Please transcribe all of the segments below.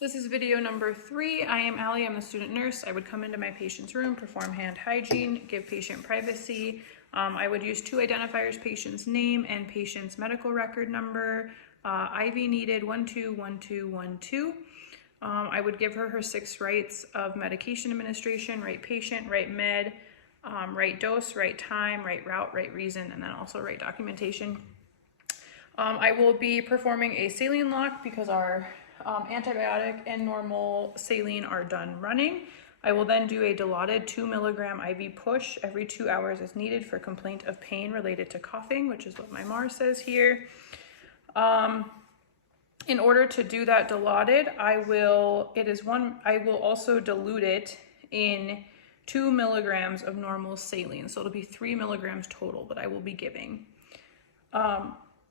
This is video number 3. I am Allie, I'm the student nurse. I would come into my patient's room, perform hand hygiene, give patient privacy. I would use 2 identifiers, patient's name and patient's medical record number. IV needed 121212. I would give her 6 rights of medication administration, right patient, right med, right dose, right time, right route, right reason, and then also right documentation. I will be performing a saline lock because our antibiotic and normal saline are done running. I will then do a dilaudid 2 milligram IV push every 2 hours as needed for complaint of pain related to coughing, which is what my MAR says here. In order to do that dilaudid, I will also dilute it in 2 milligrams of normal saline. So it'll be 3 milligrams total that I will be giving.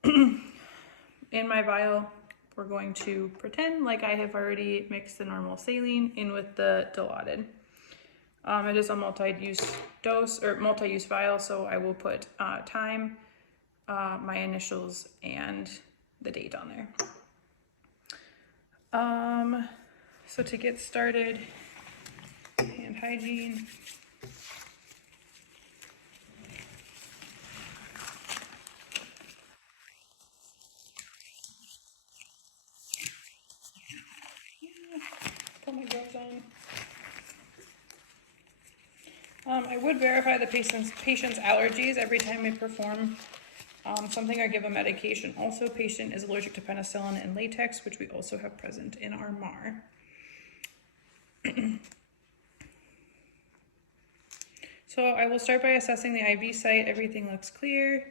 In my vial, we're going to pretend like I have already mixed the normal saline in with the dilaudid. It is a multi-use dose or multi-use vial, so I will put time, my initials, and the date on there. So to get started, hand hygiene. Put my gloves on. I would verify the patient's allergies every time I perform something or give a medication. Also, patient is allergic to penicillin and latex, which we also have present in our MAR. So I will start by assessing the IV site. Everything looks clear.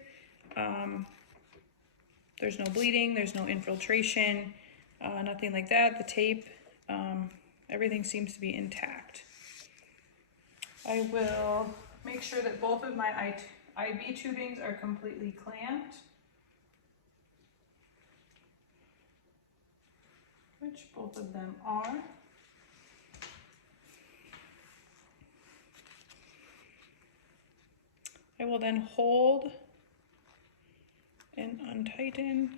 There's no bleeding, there's no infiltration, nothing like that. The tape, everything seems to be intact. I will make sure that both of my IV tubings are completely clamped, which both of them are. I will then hold and untighten.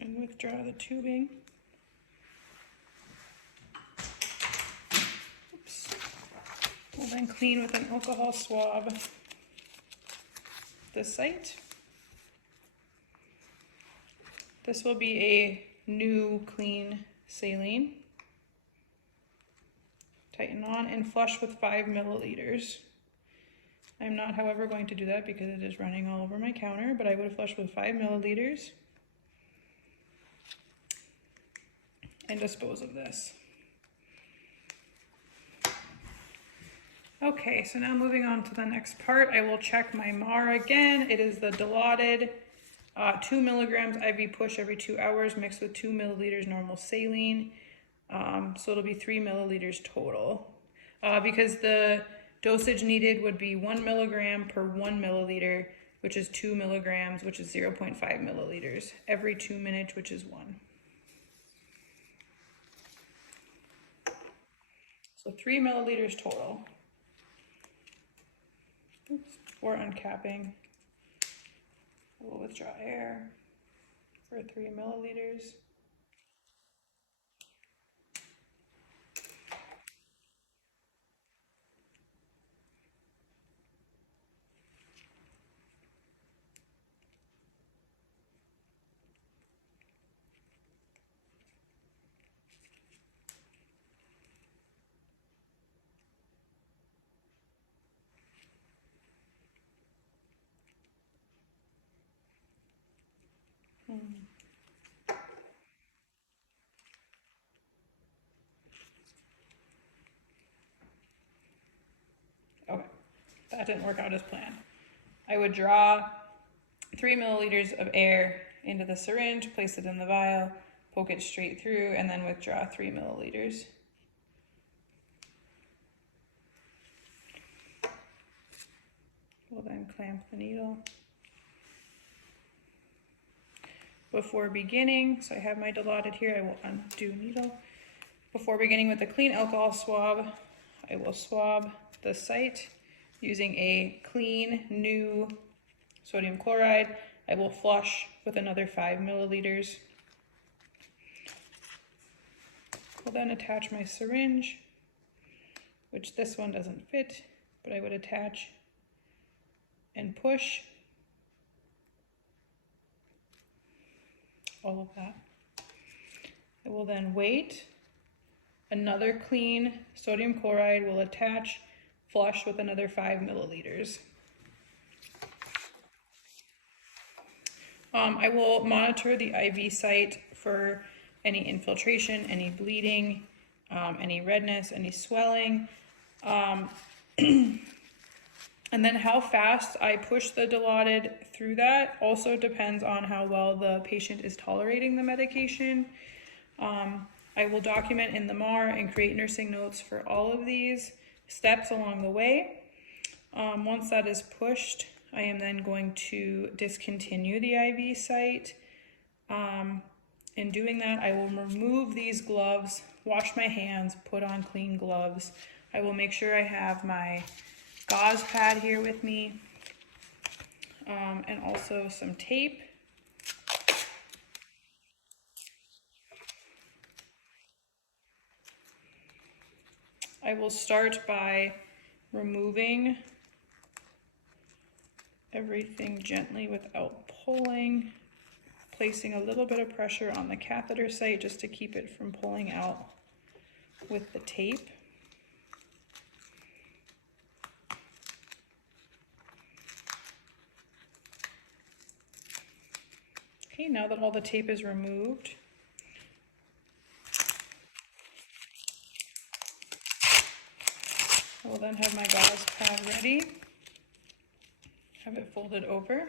And withdraw the tubing. Oops. We'll then clean with an alcohol swab the site. This will be a new clean saline. Tighten on and flush with 5 milliliters. I'm not, however, going to do that because it is running all over my counter, but I would flush with 5 milliliters. And dispose of this. Okay, so now moving on to the next part, I will check my MAR again. It is the dilaudid 2 milligrams IV push every 2 hours mixed with 2 milliliters normal saline. So it'll be 3 milliliters total. Because the dosage needed would be 1 milligram per 1 milliliter, which is 2 milligrams, which is 0.5 milliliters every 2 minutes, which is 1. So 3 milliliters total. Oops, before uncapping, I will withdraw air for 3 milliliters. Okay, that didn't work out as planned. I would draw 3 milliliters of air into the syringe, place it in the vial, poke it straight through, and then withdraw 3 milliliters. We'll then clamp the needle. Before beginning, so I have my dilaudid here, I will undo needle. Before beginning with a clean alcohol swab, I will swab the site using a clean, new sodium chloride. I will flush with another 5 milliliters. I'll then attach my syringe, which this one doesn't fit, but I would attach and push all of that. I will then wait. Another clean sodium chloride will attach, flush with another 5 milliliters. I will monitor the IV site for any infiltration, any bleeding, any redness, any swelling. And then how fast I push the Dilaudid through that also depends on how well the patient is tolerating the medication. I will document in the MAR and create nursing notes for all of these steps along the way. Once that is pushed, I am then going to discontinue the IV site. In doing that, I will remove these gloves, wash my hands, put on clean gloves. I will make sure I have my gauze pad here with me, and also some tape. I will start by removing everything gently without pulling, placing a little bit of pressure on the catheter site just to keep it from pulling out with the tape. Okay, now that all the tape is removed, I will then have my gauze pad ready, have it folded over.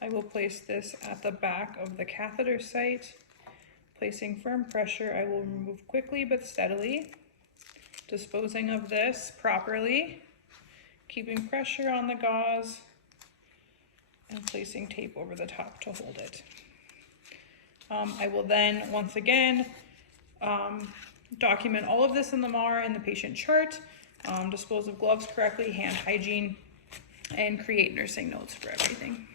I will place this at the back of the catheter site. Placing firm pressure, I will remove quickly but steadily, disposing of this properly, keeping pressure on the gauze, and placing tape over the top to hold it. I will then, once again, document all of this in the MAR in the patient chart, dispose of gloves correctly, hand hygiene, and create nursing notes for everything.